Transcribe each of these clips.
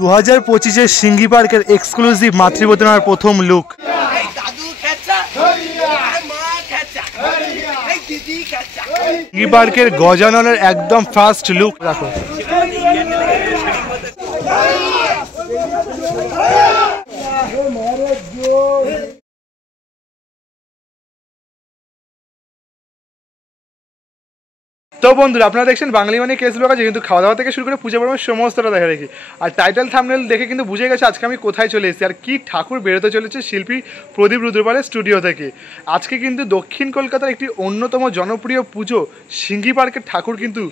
2025 সিঙ্গি পার্কের এক্সক্লুসিভ মাতৃ প্রতিমার প্রথম লুক। সিঙ্গি পার্কের গজাননের একদম ফার্স্ট লুক রাখো। তো বন্ধুরা, আপনারা দেখছেন বাঙালি মানে কেস ব্লগ আছে, কিন্তু খাওয়া দাওয়া থেকে শুরু করে পূজা পর্বের সমস্তটা দেখা দেখি। আর টাইটেল থাম্বনেল দেখে কিন্তু বুঝে গেছে আজকে আমি কোথায় চলে এসেছি আর কি ঠাকুর বেরোতে চলেছে শিল্পী প্রদীপ রুদ্রপালের স্টুডিও থেকে। আজকে কিন্তু দক্ষিণ কলকাতার একটি অন্যতম জনপ্রিয় পুজো সিঙ্গি পার্কের ঠাকুর কিন্তু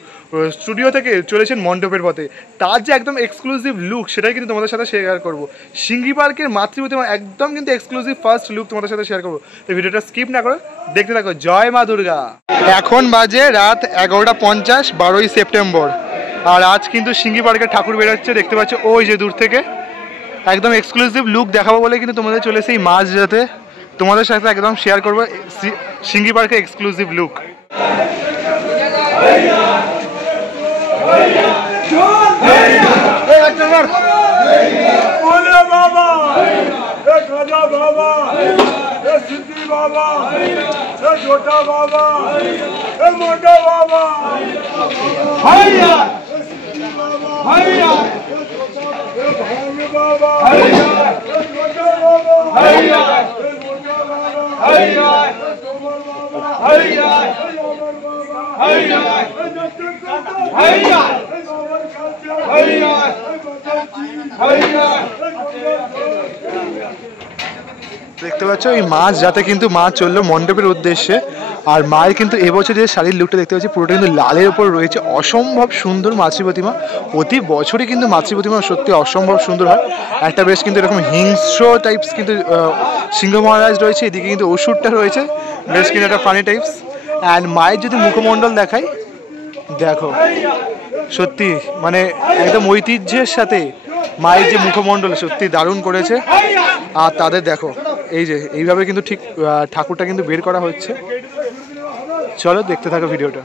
স্টুডিও থেকে চলেছেন মণ্ডপের পথে। তার যে একদম এক্সক্লুসিভ লুক সেটাই কিন্তু তোমাদের সাথে শেয়ার করবো। সিঙ্গি পার্কের মাতৃ প্রতিমা একদম কিন্তু এক্সক্লুসিভ ফার্স্ট লুক তোমাদের সাথে শেয়ার করবো। তো ভিডিওটা স্কিপ না করে দেখতে থাকো। জয় মা দুর্গা। এখন বাজে রাত 11:50, 12ই সেপ্টেম্বর। আর আজ কিন্তু সিঙ্গি পার্কের ঠাকুর বেরোচ্ছে, দেখতে পাচ্ছ ওই যে দূর থেকে। একদম এক্সক্লুসিভ লুক দেখাবো বলে কিন্তু তোমাদের চলে এসে এই মাঝ যাতে তোমাদের সাথে একদম শেয়ার করবো সিঙ্গি পার্কের এক্সক্লুসিভ লুক। सिद्धि बाबा, छोटा बाबा, मोटा बाबा, हैया, हैया, भांग बाबा, हैया, छोटा बाबा, हैया, मोटा बाबा, हैया, हैया, हैया, हैया, हैया, हैया। দেখতে পাচ্ছ এই মাছ যাতে কিন্তু মা চললো মণ্ডপের উদ্দেশ্যে। আর মায়ের কিন্তু এবছর যে শাড়ির লুকটা দেখতে পাচ্ছি পুরোটা কিন্তু লালের ওপর রয়েছে। অসম্ভব সুন্দর মাতৃ প্রতিমা। প্রতি বছরই কিন্তু মাতৃ প্রতিমা সত্যি অসম্ভব সুন্দর হয়। একটা বেশ কিন্তু এরকম হিংস্র টাইপস কিন্তু সিংহ মহারাজ রয়েছে, এদিকে কিন্তু অসুরটা রয়েছে, বেশ কিন্তু একটা ফানি টাইপস। অ্যান্ড মায়ের যদি মুখমণ্ডল দেখাই, দেখো সত্যি মানে একদম ঐতিহ্যের সাথে মায়ের যে মুখমণ্ডল সত্যি দারুণ করেছে। আর তাদের দেখো এই যে এইভাবে কিন্তু ঠিক ঠাকুরটা কিন্তু বের করা হচ্ছে। চলো দেখতে থাকো ভিডিওটা।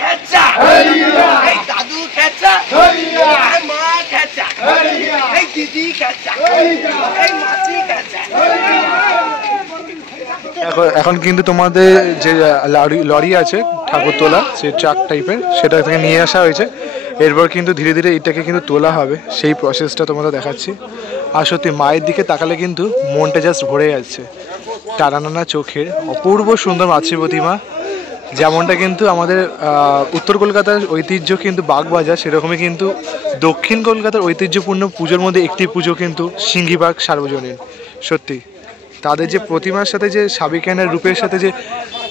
খেচা এই দাদু খেচা এই মা খেচা এই দিদি খেচা এই মাসি খেচা। এখন কিন্তু তোমাদের যে লরি আছে ঠাকুর তোলা, সেই ট্রাক টাইপের, সেটা থেকে নিয়ে আসা হয়েছে। এরপর কিন্তু ধীরে ধীরে এটাকে কিন্তু তোলা হবে, সেই প্রসেসটা তোমাদের দেখাচ্ছি। আর সত্যি মায়ের দিকে তাকালে কিন্তু মনটা জাস্ট ভরে যাচ্ছে। টানানা চোখের অপূর্ব সুন্দর মাতৃ প্রতিমা, যেমনটা কিন্তু আমাদের উত্তর কলকাতার ঐতিহ্য কিন্তু বাগবাজার, সেরকমই কিন্তু দক্ষিণ কলকাতার ঐতিহ্যপূর্ণ পুজোর মধ্যে একটি পুজো কিন্তু সিঙ্গিবাগ সার্বজনীন। সত্যি তাদের যে প্রতিমার সাথে যে সাবিকানের রূপের সাথে যে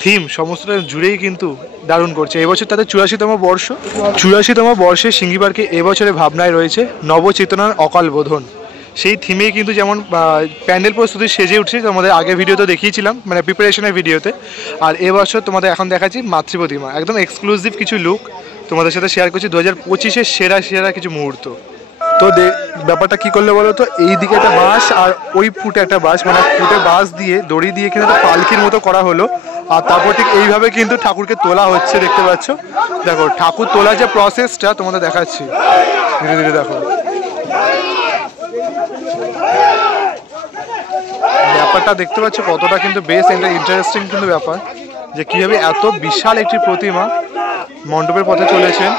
থিম, সমস্তটা জুড়েই কিন্তু দারুণ করছে। এবছর তাদের 84তম বর্ষ, 84তম বর্ষে সিঙ্গিবাগকে এবছরে ভাবনায় রয়েছে নবচেতনার অকাল বোধন। সেই থিমেই কিন্তু যেমন প্যান্ডেল প্রস্তুতি সেজে উঠছে, তোমাদের আগে ভিডিওতে দেখিয়েছিলাম, মানে প্রিপারেশনের ভিডিওতে। আর এবছর তোমাদের এখন দেখাচ্ছি মাতৃ প্রতিমা, একদম এক্সক্লুসিভ কিছু লুক তোমাদের সাথে শেয়ার করছি 2025-এর সেরা সেরা কিছু মুহূর্ত। তো ব্যাপারটা কি করলে বলো তো, এই দিকে একটা বাঁশ আর ওই ফুটে একটা বাঁশ, মানে ফুটে বাঁশ দিয়ে দড়ি দিয়ে কিন্তু একটা পালকির মতো করা হলো। আর তারপর ঠিক এইভাবে কিন্তু ঠাকুরকে তোলা হচ্ছে, দেখতে পাচ্ছ। দেখো ঠাকুর তোলার যে প্রসেসটা তোমাদের দেখাচ্ছি, ধীরে ধীরে দেখো। ব্যাপারটা দেখতে পাচ্ছ কতটা কিন্তু বেশ একটা ইন্টারেস্টিং কিন্তু ব্যাপার, যে কীভাবে এত বিশাল একটি প্রতিমা মণ্ডপের পথে চলেছেন।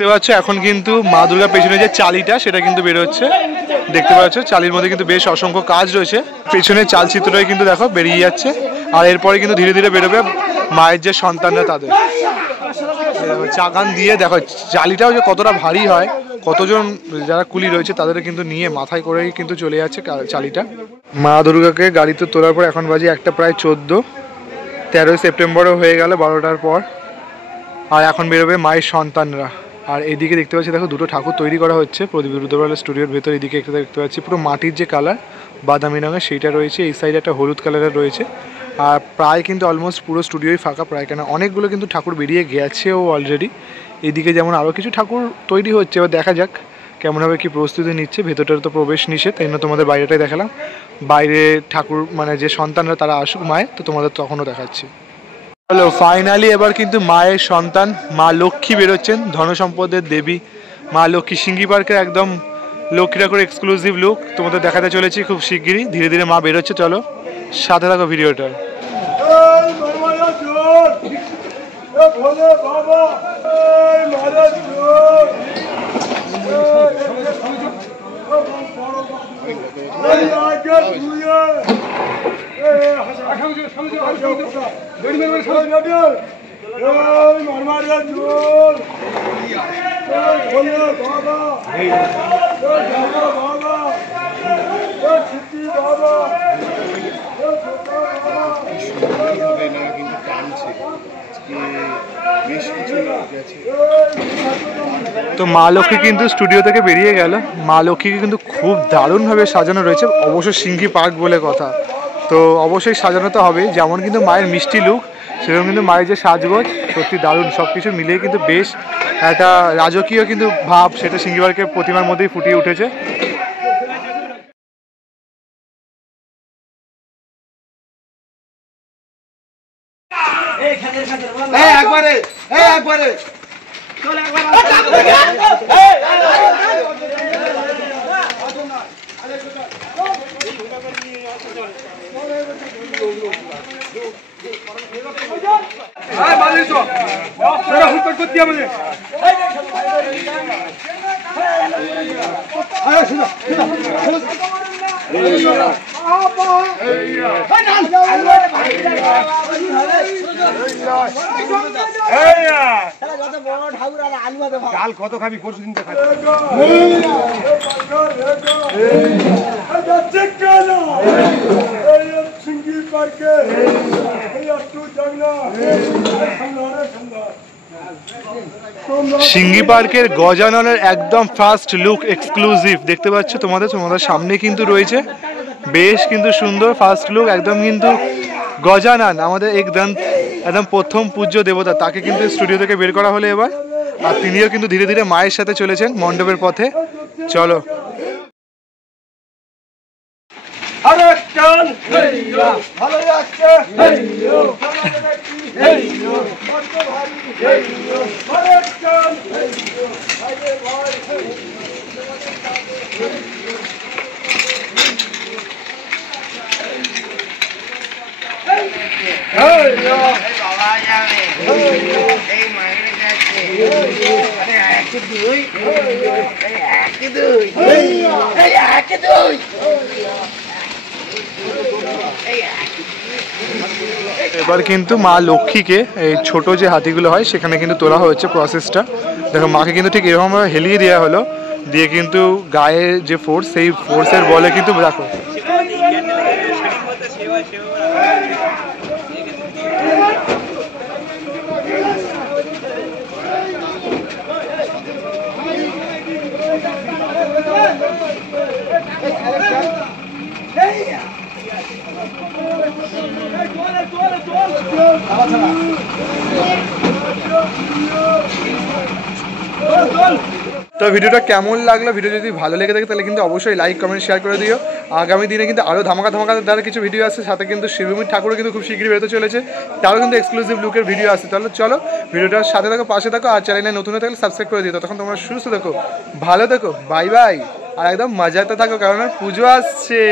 দেখতে পাচ্ছ এখন কিন্তু মা দুর্গার পেছনে যে চালিটা সেটা কিন্তু বেরোচ্ছে, দেখতে পাচ্ছ। চালির মধ্যে কিন্তু বেশ অসংখ্য কাজ রয়েছে, পেছনে চালচিত্রটাই কিন্তু দেখো বেরিয়ে যাচ্ছে। আর এরপরে কিন্তু ধীরে ধীরে বেরোবে মায়ের যে সন্তানরা তাদের চাকান দিয়ে। দেখো চালিটাও যে কতটা ভারী হয়, কতজন যারা কুলি রয়েছে তাদের কিন্তু নিয়ে মাথায় করেই কিন্তু চলে যাচ্ছে চালিটা। মা দুর্গাকে গাড়িতে তোলার পর এখন বাজে একটা প্রায় 14, 13 সেপ্টেম্বরও হয়ে গেল 12টার পর। আর এখন বেরোবে মায়ের সন্তানরা। আর এইদিকে দেখতে পাচ্ছি দেখো দুটো ঠাকুর তৈরি করা হচ্ছে প্রদীপ রুদ্রপালের স্টুডিওর ভেতর। এদিকে একটা দেখতে পাচ্ছি পুরো মাটির যে কালার বাদামি রঙের সেইটা রয়েছে, এই সাইডে একটা হলুদ কালারের রয়েছে। আর প্রায় কিন্তু অলমোস্ট পুরো স্টুডিওই ফাঁকা প্রায়, কেন অনেকগুলো কিন্তু ঠাকুর বেরিয়ে গেছেও অলরেডি। এদিকে যেমন আরও কিছু ঠাকুর তৈরি হচ্ছে, এবার দেখা যাক কেমনভাবে কি প্রস্তুতি নিচ্ছে। ভেতরটার তো প্রবেশ নিষেধ, তাই জন্য তোমাদের বাইরেটাই দেখালাম। বাইরে ঠাকুর মানে যে সন্তানরা তারা আসুক মায়ের, তো তোমাদের তখনও দেখাচ্ছি। হ্যালো, ফাইনালি এবার কিন্তু মায়ের সন্তান মা লক্ষ্মী বেরোচ্ছেন, ধনসম্পদের দেবী মা লক্ষ্মী। সিঙ্গিবাগের একদম লক্ষ্মী ঠাকুর এক্সক্লুসিভ লুক তোমাদের দেখাতে চলেছি খুব শিগগিরই। ধীরে ধীরে মা বেরোচ্ছে, চলো সাথে থাকো ভিডিওটা। তো মা লক্ষ্মী কিন্তু স্টুডিও থেকে বেরিয়ে গেল। মা লক্ষ্মীকে কিন্তু খুব দারুণভাবে সাজানো রয়েছে, অবশ্য সিঙ্গিবাগ বলে কথা, তো অবশ্যই সাজানো তো হবে। যেমন কিন্তু মায়ের মিষ্টি লুক, সেরকম কিন্তু মায়ের যে সাজগোজ সত্যি দারুণ। সব কিছু মিলিয়ে কিন্তু বেশ একটা রাজকীয় কিন্তু ভাব সেটা সিঙ্গিবাগের প্রতিমার মধ্যেই ফুটিয়ে উঠেছে। একবারে একবারে ডাল কত খাবি পরশু দিন সিঙ্গি পার্কের গজাননের একদম ফার্স্ট লুক এক্সক্লুসিভ দেখতে পাচ্ছ তোমাদের সামনে কিন্তু রয়েছে, বেশ কিন্তু সুন্দর ফার্স্ট লুক একদম। কিন্তু গজানন আমাদের একদম প্রথম পূজ্য দেবতা, তাকে কিন্তু স্টুডিও থেকে বের করা হলো এবার, আর তিনিও কিন্তু ধীরে ধীরে মায়ের সাথে চলেছেন মণ্ডপের পথে। চলো বাবা যাবে এই মায়ের কাছে এক দুই এক দুই এক দুই এবার কিন্তু মা লক্ষ্মীকে এই ছোট যে হাতিগুলো হয় সেখানে কিন্তু তোলা হচ্ছে প্রসেসটা। দেখো মাকে কিন্তু ঠিক এরকমভাবে হেলিয়ে দেওয়া হলো, দিয়ে কিন্তু গায়ে যে ফোর্স সেই ফোর্সের বলে কিন্তু দেখো তো ভিডিওটা কেমন লাগলো, ভিডিও যদি ভালো লেগে থাকে তাহলে কিন্তু অবশ্যই লাইক কমেন্ট শেয়ার করে দিও। আগামী দিনে কিন্তু আরও ধামাকা দ্বারা কিছু ভিডিও আসছে, সাথে কিন্তু শিবভূমির ঠাকুরও কিন্তু খুব শীঘ্রই বেরোতে চলেছে, তারও কিন্তু এক্সক্লুসিভ লুকের ভিডিও আসছে। তাহলে চলো ভিডিওটার সাথে থাকো, পাশে থাকো, আর চ্যানেলে নতুন হয়ে থাকলে সাবস্ক্রাইব করে দিও। তখন তোমরা সুস্থ থাকো, ভালো থাকো, বাই বাই, আর একদম মজাতে থাকো, কারণ পুজো আসছে।